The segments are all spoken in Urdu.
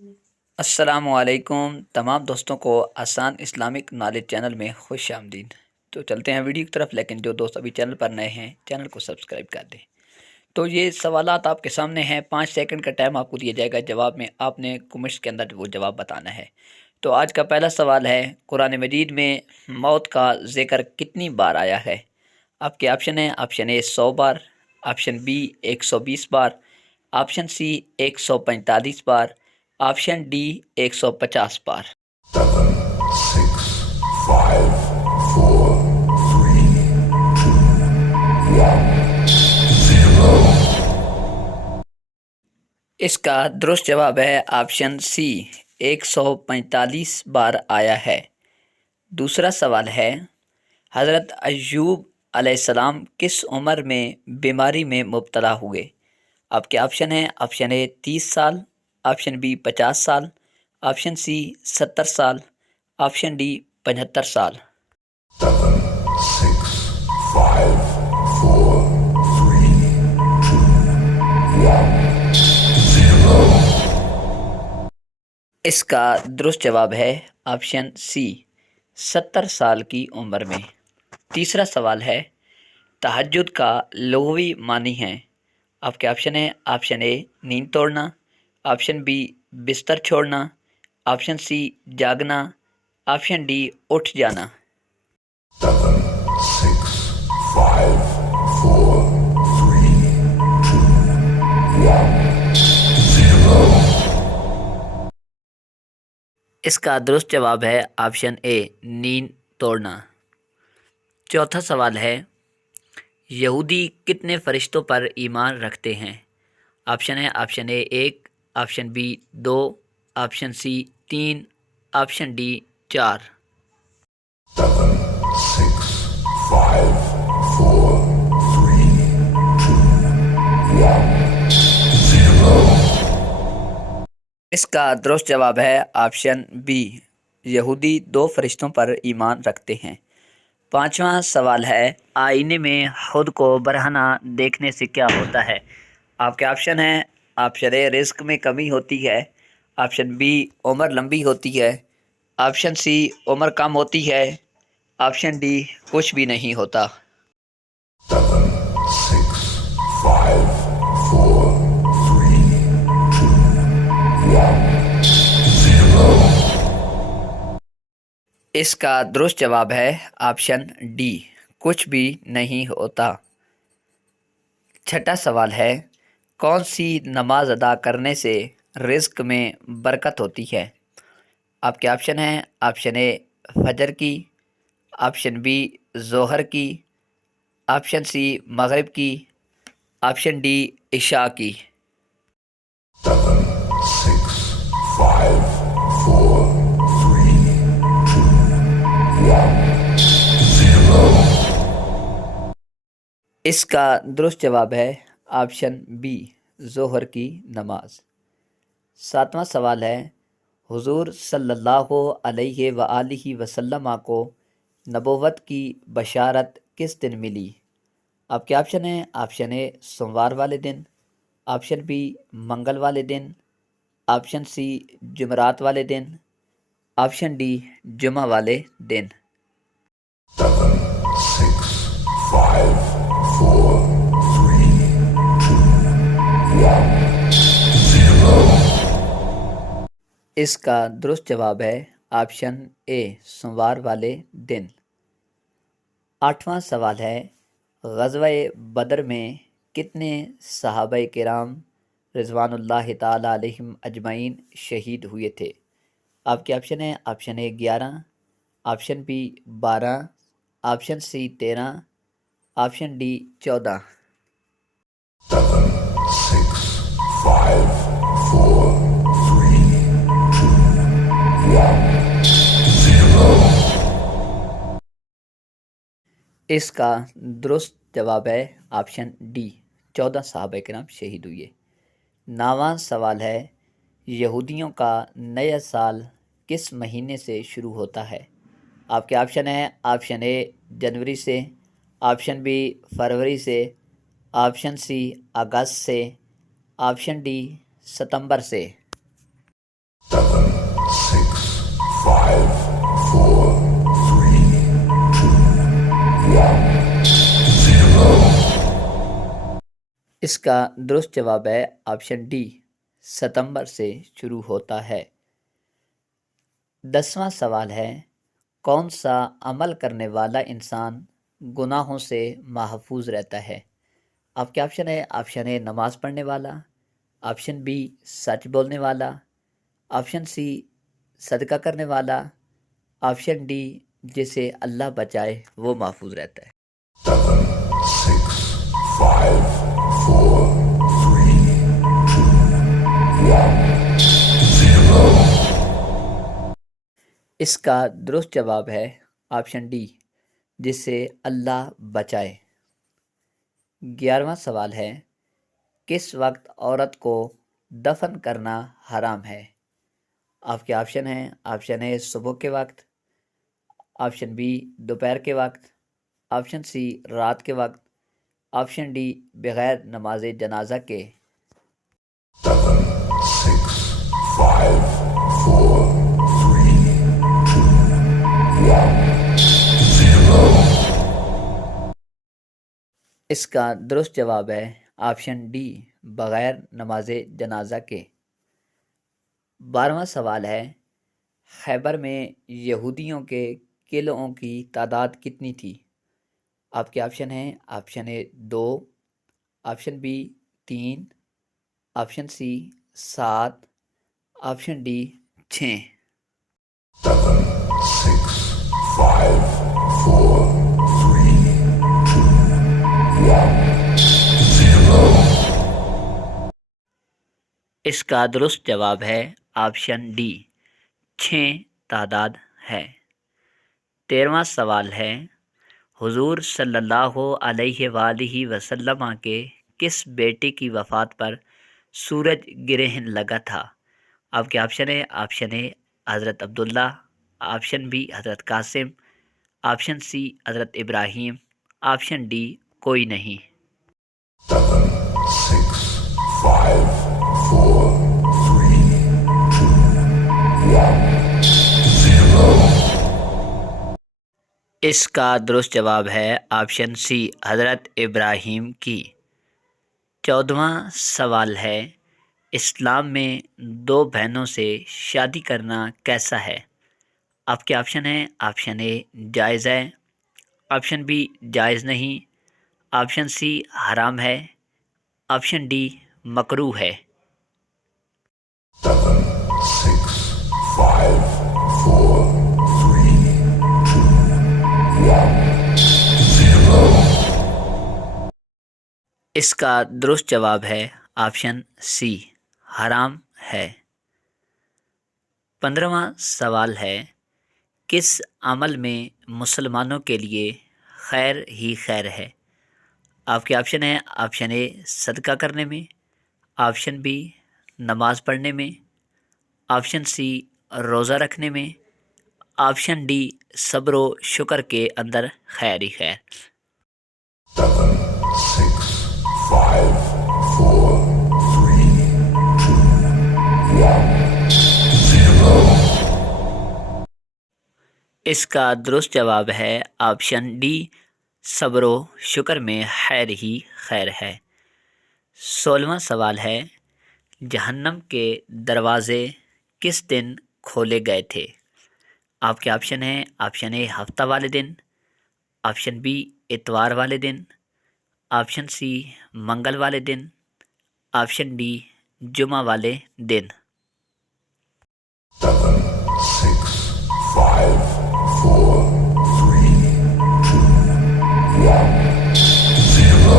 السلام علیکم تمام دوستوں کو آسان اسلامک نالج چینل میں خوش آمدید۔ تو چلتے ہیں ویڈیو کی طرف، لیکن جو دوست ابھی چینل پر نئے ہیں چینل کو سبسکرائب کر دیں۔ تو یہ سوالات آپ کے سامنے ہیں، 5 سیکنڈ کا ٹائم آپ کو دیا جائے گا، جواب میں آپ نے کمنٹس کے اندر وہ جواب بتانا ہے۔ تو آج کا پہلا سوال ہے، قرآن مجید میں موت کا ذکر کتنی بار آیا ہے؟ آپ کے آپشن ہیں، آپشن اے 100 بار، آپشن بی 120 بار، آپشن سی 145 بار، آپشن ڈی 150 بار۔ 7, 6, 5, 4, 3, 2, 1, 0. اس کا درست جواب ہے آپشن سی 145 بار آیا ہے۔ دوسرا سوال ہے، حضرت ایوب علیہ السلام کس عمر میں بیماری میں مبتلا ہوئے؟ آپ کے آپشن ہیں، آپشن اے 30 سال، آپشن بی 50 سال، آپشن سی 70 سال، آپشن ڈی 75 سال۔ 7, 6, 5, 4, 3, 2, 1, 0. اس کا درست جواب ہے آپشن سی 70 سال کی عمر میں۔ تیسرا سوال ہے، تہجد کا لغوی معنی ہے؟ آپ کے آپشن ہیں، آپشن اے نیند توڑنا، آپشن بی بستر چھوڑنا، آپشن سی جاگنا، آپشن ڈی اٹھ جانا۔ 7, 6, 5, 4, 3, 2, 1, 0. اس کا درست جواب ہے آپشن اے نیند توڑنا۔ چوتھا سوال ہے، یہودی کتنے فرشتوں پر ایمان رکھتے ہیں؟ آپشن ہے، option A 1، option B 2، option C 3، option D 4۔ 7, 6, 5, 4, 3, 2, 1, 0. اس کا درست جواب ہے آپشن بی، یہودی 2 فرشتوں پر ایمان رکھتے ہیں۔ پانچواں سوال ہے، آئینے میں خود کو برہنہ دیکھنے سے کیا ہوتا ہے؟ آپ کے آپشن ہیں، آپشن اے رزق میں کمی ہوتی ہے، آپشن بی عمر لمبی ہوتی ہے، آپشن سی عمر کم ہوتی ہے، آپشن ڈی کچھ بھی نہیں ہوتا۔ 7, 6, 5, 4, 3, 2, 1, 0. اس کا درست جواب ہے آپشن ڈی، کچھ بھی نہیں ہوتا۔ چھٹا سوال ہے، کون سی نماز ادا کرنے سے رزق میں برکت ہوتی ہے؟ آپ کے آپشن ہیں، آپشن اے فجر کی، آپشن بی ظہر کی، آپشن سی مغرب کی، آپشن ڈی عشاء کی۔ 7, 6, 5, 4, 3, 2, 1, 0. اس کا درست جواب ہے آپشن بی ظہر کی نماز۔ ساتواں سوال ہے، حضور صلی اللہ علیہ وآلہ وسلم کو نبوت کی بشارت کس دن ملی؟ آپ کے آپشن ہیں، آپشن اے سوموار والے دن، آپشن بی منگل والے دن، آپشن سی جمعرات والے دن، آپشن ڈی جمعہ والے دن۔ 7, 6, 5, 4, 3, 2, 1, 0. اس کا درست جواب ہے آپشن اے سوموار والے دن۔ آٹھواں سوال ہے، غزوہ بدر میں کتنے صحابہ کرام رضوان اللہ تعالی علیہم اجمعین شہید ہوئے تھے؟ آپ کے آپشن ہیں، option A 11، option B 12، option C 13، option D 14۔ 7, 6, 5, 4, 3, 2, 1, 0. اس کا درست جواب ہے آپشن ڈی، 14 صحابہ کرام شہید ہوئے۔ نواں سوال ہے، یہودیوں کا نیا سال کس مہینے سے شروع ہوتا ہے؟ آپ کے آپشن ہیں، آپشن اے جنوری سے، آپشن بی فروری سے، آپشن سی اگست سے، آپشن ڈی ستمبر سے۔ 7, 6, 5, 4, 3, 2, 1, 0. اس کا درست جواب ہے آپشن ڈی، ستمبر سے شروع ہوتا ہے۔ 10واں سوال ہے، کون سا عمل کرنے والا انسان گناہوں سے محفوظ رہتا ہے؟ آپ کے آپشن ہے، آپشن اے نماز پڑھنے والا، آپشن بی سچ بولنے والا، آپشن سی صدقہ کرنے والا، آپشن ڈی جسے اللہ بچائے وہ محفوظ رہتا ہے۔ 7, 6, 5, 4, 3, 2, 1, 0. اس کا درست جواب ہے آپشن ڈی، جسے اللہ بچائے۔ 11واں سوال ہے، کس وقت عورت کو دفن کرنا حرام ہے؟ آپ کے آپشن ہیں، آپشن اے صبح کے وقت، آپشن بی دوپہر کے وقت، آپشن سی رات کے وقت، آپشن ڈی بغیر نماز جنازہ کے۔ 7, 6, 5, 4, 3, 2, 1, 0. اس کا درست جواب ہے آپشن ڈی، بغیر نماز جنازہ کے۔ 12واں سوال ہے، خیبر میں یہودیوں کے قلعوں کی تعداد کتنی تھی؟ آپ کے آپشن ہیں، option A 2، option B 3، option C 7، option D 6۔ 7, 6, 5, 4, 3, 2, 1, 0. اس کا درست جواب ہے آپشن ڈی، 6 تعداد ہے۔ 13واں سوال ہے، حضور صلی اللہ علیہ وآلہ وسلم کے کس بیٹے کی وفات پر سورج گرہن لگا تھا؟ آپ کے آپشن ہے، آپشن اے حضرت عبداللہ، آپشن بی حضرت قاسم، آپشن سی حضرت ابراہیم، آپشن ڈی کوئی نہیں۔ 7, 6, 5, 4, 3, 2, 1, 0. اس کا درست جواب ہے آپشن سی حضرت ابراہیم کی۔ 14واں سوال ہے، اسلام میں 2 بہنوں سے شادی کرنا کیسا ہے؟ آپ کے آپشن ہیں، آپشن اے جائز ہے، آپشن بی جائز نہیں، آپشن سی حرام ہے، آپشن ڈی مکروہ ہے۔ 7, 6, 5, 4, 3, 2, 1, 0. اس کا درست جواب ہے آپشن سی، حرام ہے۔ 15واں سوال ہے، کس عمل میں مسلمانوں کے لیے خیر ہی خیر ہے؟ آپ کے آپشن ہیں، آپشن اے صدقہ کرنے میں، آپشن بی نماز پڑھنے میں، آپشن سی روزہ رکھنے میں، آپشن ڈی صبر و شکر کے اندر خیر ہی خیر۔ 7, 6, 5, 4, 3, 2, 1, 0. اس کا درست جواب ہے آپشن ڈی، صبر و شکر میں خیر ہی خیر ہے۔ 16واں سوال ہے، جہنم کے دروازے کس دن کھولے گئے تھے؟ آپ کے آپشن ہیں، آپشن اے ہفتہ والے دن، آپشن بی اتوار والے دن، آپشن سی منگل والے دن، آپشن ڈی جمعہ والے دن۔ 7, 6, 5, 4, 3, 2, 1, 0.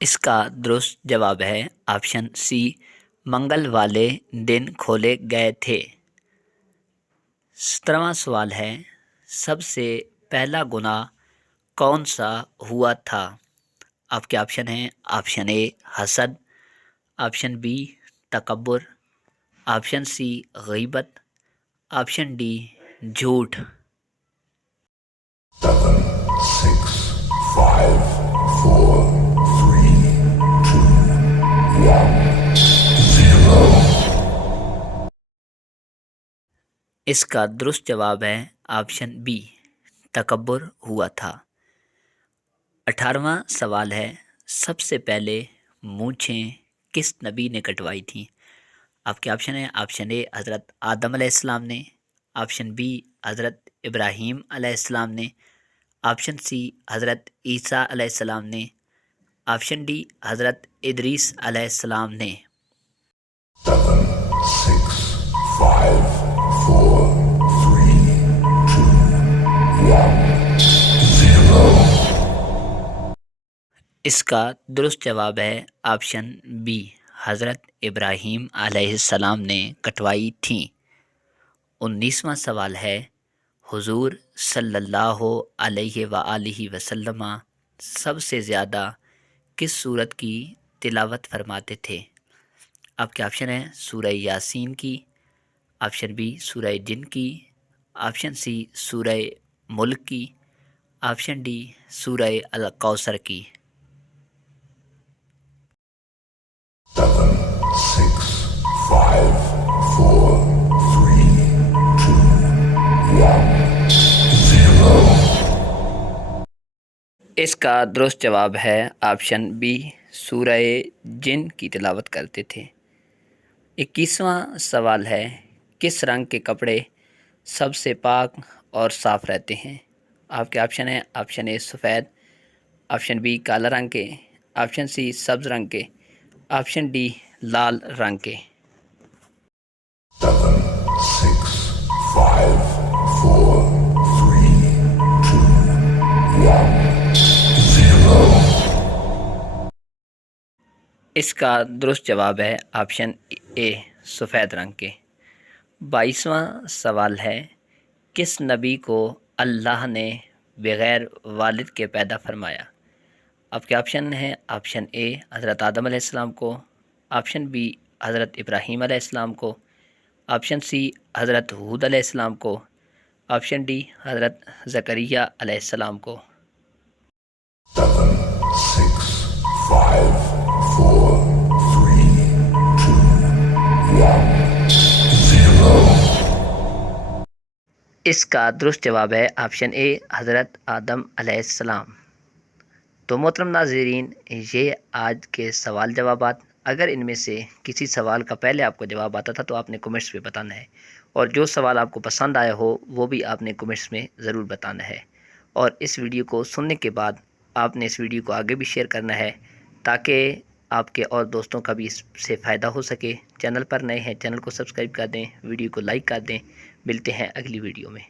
اس کا درست جواب ہے آپشن سی، منگل والے دن کھولے گئے تھے۔ 17واں سوال ہے، سب سے پہلا گناہ کون سا ہوا تھا؟ آپ کے آپشن ہیں، آپشن اے حسد، آپشن بی تکبر، آپشن سی غیبت، آپشن ڈی جھوٹ۔ 7, 6, 5, 4, 3, 2, 1, 0. اس کا درست جواب ہے آپشن بی، تکبر ہوا تھا۔ 18واں سوال ہے، سب سے پہلے مونچھیں کس نبی نے کٹوائی تھیں؟ آپ کے آپشن ہیں، آپشن اے حضرت آدم علیہ السلام نے، آپشن بی حضرت ابراہیم علیہ السلام نے، آپشن سی حضرت عیسیٰ علیہ السلام نے، آپشن ڈی حضرت ادریس علیہ السلام نے۔ 7, 6, 5, 4, 3, 2, 1, 0. اس کا درست جواب ہے آپشن بی، حضرت ابراہیم علیہ السلام نے کٹوائی تھیں۔ 19واں سوال ہے، حضور صلی اللہ علیہ وآلہ وسلم سب سے زیادہ کس سورت کی تلاوت فرماتے تھے؟ آپ کے آپشن ہیں، سورہ یاسین کی، آپشن بی سورہ جن کی، آپشن سی سورہ ملک کی، آپشن ڈی سورہ الکوثر کی۔ 7, 6, 5, 4, 3, 2, 1, 0. اس کا درست جواب ہے آپشن بی، سورہ جن کی تلاوت کرتے تھے۔ 21واں سوال ہے، کس رنگ کے کپڑے سب سے پاک اور صاف رہتے ہیں؟ آپ کے آپشن ہیں، آپشن اے سفید، آپشن بی کالا رنگ کے، آپشن سی سبز رنگ کے، آپشن ڈی لال رنگ کے۔ 7, 6, 5, 4, 3, 2, 1, 0. اس کا درست جواب ہے آپشن اے سفید رنگ کے۔ 22واں سوال ہے، کس نبی کو اللہ نے بغیر والد کے پیدا فرمایا؟ آپ کے آپشن ہیں، آپشن اے حضرت آدم علیہ السلام کو، آپشن بی حضرت ابراہیم علیہ السلام کو، آپشن سی حضرت ہود علیہ السلام کو، آپشن ڈی حضرت زکریا علیہ السلام کو۔ 7, 6, 5, 4, 3, 2, 1, 0. اس کا درست جواب ہے آپشن اے حضرت آدم علیہ السلام۔ تو محترم ناظرین، یہ آج کے سوال جوابات، اگر ان میں سے کسی سوال کا پہلے آپ کو جواب آتا تھا تو آپ نے کمنٹس میں بتانا ہے، اور جو سوال آپ کو پسند آیا ہو وہ بھی آپ نے کمنٹس میں ضرور بتانا ہے، اور اس ویڈیو کو سننے کے بعد آپ نے اس ویڈیو کو آگے بھی شیئر کرنا ہے تاکہ آپ کے اور دوستوں کا بھی اس سے فائدہ ہو سکے۔ چینل پر نئے ہیں، چینل کو سبسکرائب کر دیں، ویڈیو کو لائک کر دیں۔ ملتے ہیں اگلی ویڈیو میں۔